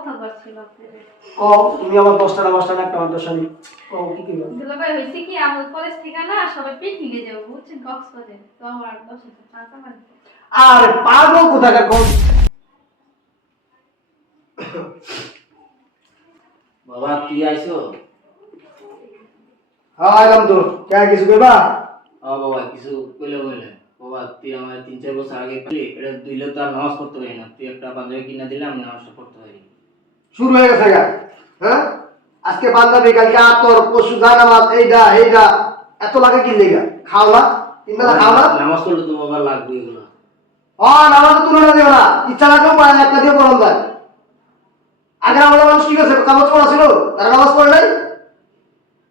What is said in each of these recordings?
কথা বলছিল আপনাদের। ও তুমি আমার 10টা না 5টা না একটা আমার দশানি ও কি কি দুলাভাই হইছে কি আমার কলেজ থেকে না সবাই পিকনিকে যাবো বুঝছেন কক্সবাজারে তো আমার 10,000 টাকা লাগবে। আর পাগল কোথাকার কোন বাবা তুই আইছো? হ্যাঁ আইলাম তো কে কিছু কইবা বাবা কিছু কইলে বাবা তুই আমার 3-4 বছর আগে পেলি এটা দিলে তো আর নামাজ পড়তে পারি না, তুই একটা পাঞ্জাবি কিনা দিলে আমি নামাজটা পড়তে পারি। শুরু হয়ে গেছে গা হ্যাঁ আজকে বান্ধবী কালকে আতর পশু জানামাজ এইটা এত লাগে কি লেগা খাও না তিন বেলা খাও না নামাজ পড়লে তো বাবা লাগবে এগুলো। নামাজ তো তুলনা দিও না ইচ্ছা লাগলেও পায় একটা দিয়ে পড়ন যায় আগে আমাদের মানুষ ঠিক আছে কাগজ পড়া ছিল তারা নামাজ পড়ে নাই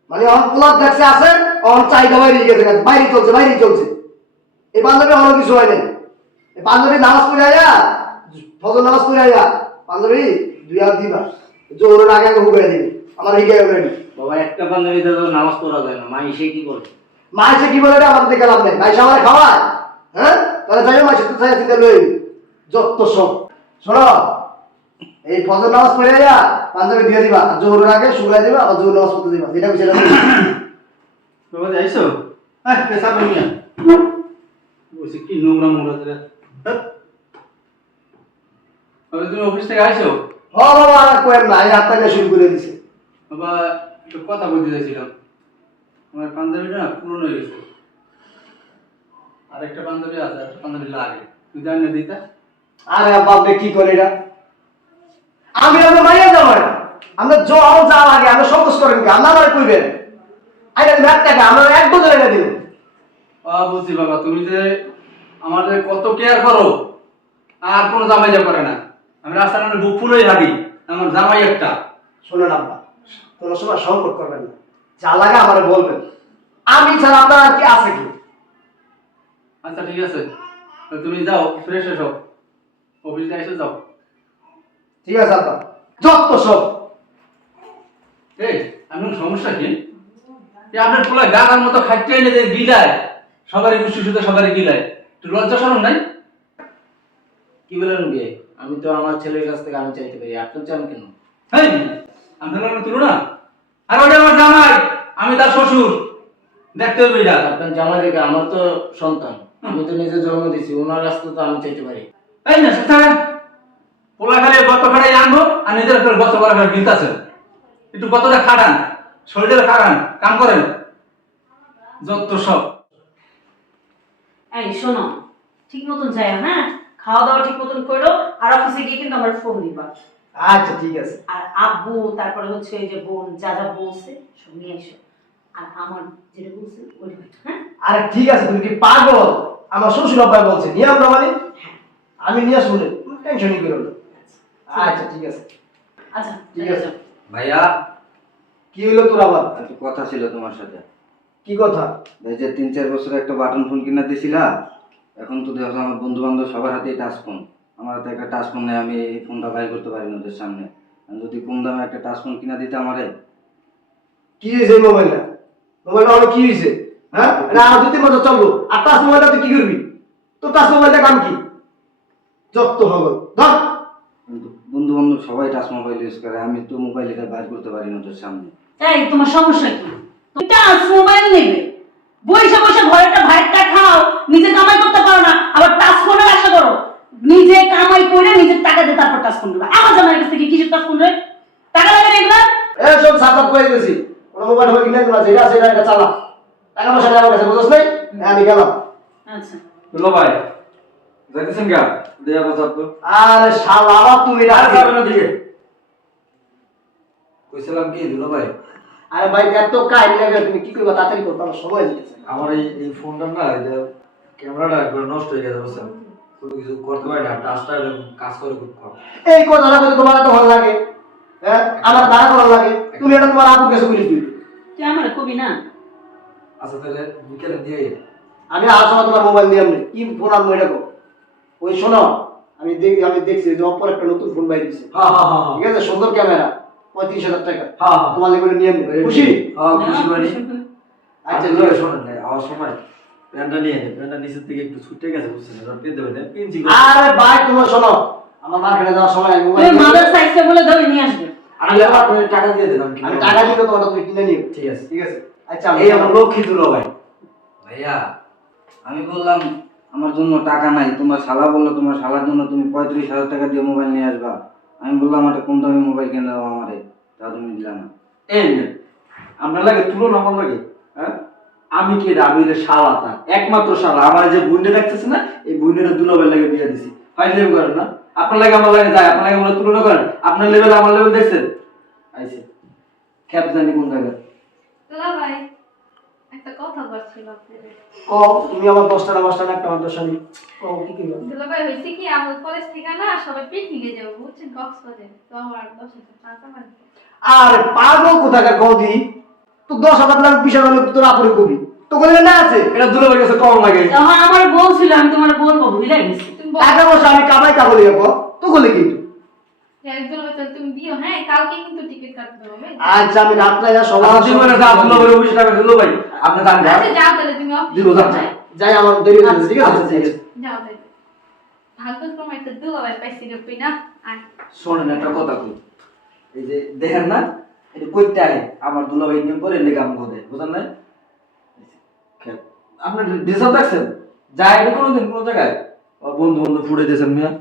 মানে অন প্লাস দেখছে আছে অন চাহিদা বাইরে গেছে বাইরে চলছে এই বান্ধবী অন্য কিছু হয় নাই এই বান্ধবী নামাজ পড়ে আয়া ফজর নামাজ পড়ে আয়া বান্ধবী 2 হাত দিবা জোরের আগে হুগাই দিবি আমার হিগাই হুগাই বাবা একটা পাঞ্জাবিতে তো নামাজ পড়া যায় না, মা এসে কি বলে? মা এসে কি বলে রে আমাদের দিকে লাভ নেই ভাই সবাই খাওয়ায় হ্যাঁ তাহলে যাই মাসে তো চাই চিন্তা লই যত সব শোনো এই ফজর নামাজ পড়ে আয়া পাঞ্জাবি দিয়ে দিবা আর জোরের আগে শুকাই দিবা আর জোর নামাজ পড়তে দিবা এটা বুঝে বাবা যাইছো পেশা করি না বলছি কি নোংরা মোংরা দিলে তুমি অফিস থেকে আইছো? বাবা আর কোয়েন না এই হাতটা শুরু করে দিছে বাবা একটু কথা বলতে চাইছিলাম, আমার পাঞ্জাবিটা না পুরনো হয়ে গেছে, আর একটা পাঞ্জাবি আছে, একটা পাঞ্জাবি লাগে, তুই জানি না দিতা? আরে বাপরে কি করে এটা আমি আমরা মাইয়া যাবো না আমরা যা লাগে আমরা সবুজ করেন কি আমরা নয় কইবেন আইনা দিন 1 টাকা আমরা 1 বছর এনে দিব বুঝছি বাবা, তুমি যে আমাদের কত কেয়ার করো আর কোনো জামাই যা করে না, আমি রাস্তার মধ্যে বুক ফুলেই হাঁটি, আমার জামাই একটা। শোনেন আব্বা কোনো সময় সংকট করবেন না যা লাগে আমারে বলবেন আমি ছাড়া আপনার আর কি আছে কি আচ্ছা ঠিক আছে, তো তুমি যাও ফ্রেশ এসো, অফিসে এসে যাও। ঠিক আছে আব্বা যত সব এই আপনার সমস্যা কি? আপনার পোলা গাগার মতো খাইতে এনে যে গিলায় সবারই খুশি শুধু সবারই গিলায়, একটু লজ্জা শরম নাই? কি বলেন বিয়ে? আমি তো আমার ছেলের কাছ থেকে আমি চাইতে পারি, আপনি চান কেন? হ্যাঁ আপনার আমি তুলো না, আর ওটা আমার জামাই, আমি তার শ্বশুর, দেখতে হবে এটা। আপনার জামাই দেখে আমার তো সন্তান, আমি তো নিজে জন্ম দিছি, ওনার কাছ থেকে তো আমি চাইতে পারি। এই না সুস্থ পোলা খালি গত খাটাই আনবো আর নিজের গত করা খালি গিলতাছেন, একটু গতটা খাটান, শরীরে খাটান, কাম করেন, যত সব। এই শোনো, ঠিক মতন যাই, হ্যাঁ খাওয়া দাওয়া ঠিক মতন করো, আর অফিসে গিয়ে কিন্তু আমার ফোন দিবা। আচ্ছা ঠিক আছে আর আব্বু তারপরে হচ্ছে এই যে বোন যা যা বলছে সব নিয়ে এসো, আর আমার যেটা বলছে ওইটা, হ্যাঁ? আরে ঠিক আছে তুমি কি পাগল আমার শ্বশুর আব্বা বলছে নিয়ে আমরা মানে আমি নিয়ে শুনে টেনশনই করো না আচ্ছা ঠিক আছে আচ্ছা ঠিক আছে ভাইয়া কি হলো তোর আবার একটা কথা ছিল তোমার সাথে। কি কথা এই যে 3-4 বছর একটা বাটন ফোন কিনা দিছিলা, এখন তো দেখো আমার বন্ধু বান্ধব সবার হাতেই টাচ ফোন, আমার হাতে একটা টাচ ফোন নেই, আমি এই ফোনটা বাইর করতে পারি না ওদের সামনে, যদি কম দামে একটা টাচ ফোন কিনা দিতে আমারে। কি হয়েছে মোবাইলটা হলো কি হয়েছে হ্যাঁ এটা আর 2-3 বছর চলবো আর টাচ মোবাইলটা তুই কি করবি তোর টাচ মোবাইলটা কাম কি যত হবে ধর বন্ধু বান্ধব সবাই টাচ মোবাইল ইউজ করে, আমি তো মোবাইল এটা বাইর করতে পারি না ওদের সামনে। এই তোমার সমস্যা কি? তুমি টাচ মোবাইল নেবে, বসে বসে ঘরেটা ভাইটা খাও, নিজে কামাই করতে পারো না, আবার টাচ ফোনের আশা করো, নিজে কামাই করে নিজের টাকা দিয়ে তারপর টাচ ফোন দেবে। আমার জানার কাছ থেকে কিসের টাচ ফোন রে? টাকা লাগে না এগুলা? এই সব সাবধান করে দিয়েছি কোন মোবাইল হবে কিনা তোমরা যেটা সেটা এটা চালা টাকা পয়সা আমার কাছে বুঝছ নাই আমি গেলাম আচ্ছা দুলো ভাই যাইতেছেন গা দেয়া বাজার তো? আরে শালা আবার তুমি আর রাখি যাবে না দিকে কইছিলাম কি দুলো ভাই, আরে ভাই এত কাহিনী লাগে তুমি কি করবা তাড়াতাড়ি করবা আমার সময় দিতেছে আমার এই ফোনটা না এটা ক্যামেরাটা একবার নষ্ট হয়ে গেছে বুঝছেন, কোনো কিছু করতে পারি না, টাচটা কাজ করে খুব কম। এই কথাটা বলে তোমার এত ভালো লাগে হ্যাঁ আমার দাঁড়া ভালো লাগে তুমি এটা তোমার আপুর কাছে বলে দিবে তুই আমার কবি না? আচ্ছা তাহলে বিকেলে দিয়ে আমি আর সময় তোমার মোবাইল দিয়ে আমি কি ফোন আনবো এটা কো ওই শোনো আমি দেখছি যে অপর একটা নতুন ফোন বাইরে দিছে হ্যাঁ হ্যাঁ হ্যাঁ ঠিক আছে সুন্দর ক্যামেরা 35,000 টাকা হ্যাঁ হ্যাঁ তোমার লেগে নিয়ে নেবে খুশি হ্যাঁ খুশি বাড়ি। আচ্ছা আচ্ছা ঠিক ধরে আছে শোনেন আমার সময় প্যান্টটা নিয়ে নেই, প্যান্টটা নিচের থেকে একটু ছুটে গেছে বুঝছেন, এবার পেয়ে দেবেন পিনছি। আরে ভাই তুমি শোনো আমার মার্কেটে যাওয়ার সময় তুমি মাদার সাইজ আসবে বলে ধরে নিয়ে আসবে। আরে আপনি টাকা দিয়ে দেন আমি আমি টাকা দিলে তোমারটা তুমি কিনে নিও। ঠিক আছে। ঠিক আছে, আচ্ছা আমি এই আমার লক্ষ্মী দুলো ভাই। ভাইয়া আমি বললাম আমার জন্য টাকা নাই, তোমার শালা বললো তোমার শালার জন্য তুমি 35,000 টাকা দিয়ে মোবাইল নিয়ে আসবা। আমি বললাম একটা কম দামি মোবাইল কিনে দাও আমারে, তা তুমি দিলা না। এই নে, আপনার লাগে তুলনা আমার লাগে, হ্যাঁ? আমি কি রাবির শালা, তার একমাত্র শালা। আমার যে বুইন্ডে রাখতেছে না, এই বুইন্ডের দুলাবের লাগে বিয়ে দিছি। ফাইজলামি করেন না। আপনার লাগে আমার লাগে যায়, আপনার লাগে আমরা তুলনা করেন। আপনার লেভেল আমার লেভেল দেখছেন? আইছে খ্যাপ জানি কোন জায়গায়। দুলা ভাই একটা কথা বলছিল আপনাদের। কও, তুমি আমার 10 টাকা 5 টাকা একটা মাদ্রাসা শাড়ি কও কি কিনবা? দুলা ভাই হয়েছে কি আমার কলেজ থেকে না সবাই পিকনিকে যাবো বুঝছেন কক্সবাজার, তো আমার 10,000 টাকা লাগবে। আর পাগল কোথাকার গদি তো 10,000 লাখ 20,000 লাখ তোর আপরে কবি তো বলে না আছে। এটা দুলাবের কাছে কম লাগে। তখন আমার বলছিল আমি তোমার বলবো, ভুলে গেছি। তুমি বলো টাকা পয়সা আমি কামাই কাবলি যাব তো বলে কি যে দুলা ভাই তাহলে তুমি দিও, হ্যাঁ কালকে কিন্তু টিকিট কাটতে হবে। আচ্ছা আমি রাত না সবাই আপনি মানে যা দুলাবের অফিসে টাকা দিলো ভাই, আপনি জান যান। আচ্ছা যাও তাহলে তুমি দিলো অফিসে যান। যাই আমার দেরি হয়ে যাচ্ছে, ঠিক আছে? আচ্ছা ঠিক আছে। যাও তাহলে। ভাগ্য তোমার একটা দুলা ভাই পাইছি রে পিনা। আয় শোনেন একটা কথা কই, এই যে দেখেন না, এটা কইতে আহে আমার দুলাভাই ইনকাম করে লেগে আমাকে দেয়, বুঝলেন না? আপনার ডিসাইড দেখছেন যায় কোনোদিন কোনো জায়গায় বন্ধু বন্ধু ফুটে দিয়েছেন মিয়া।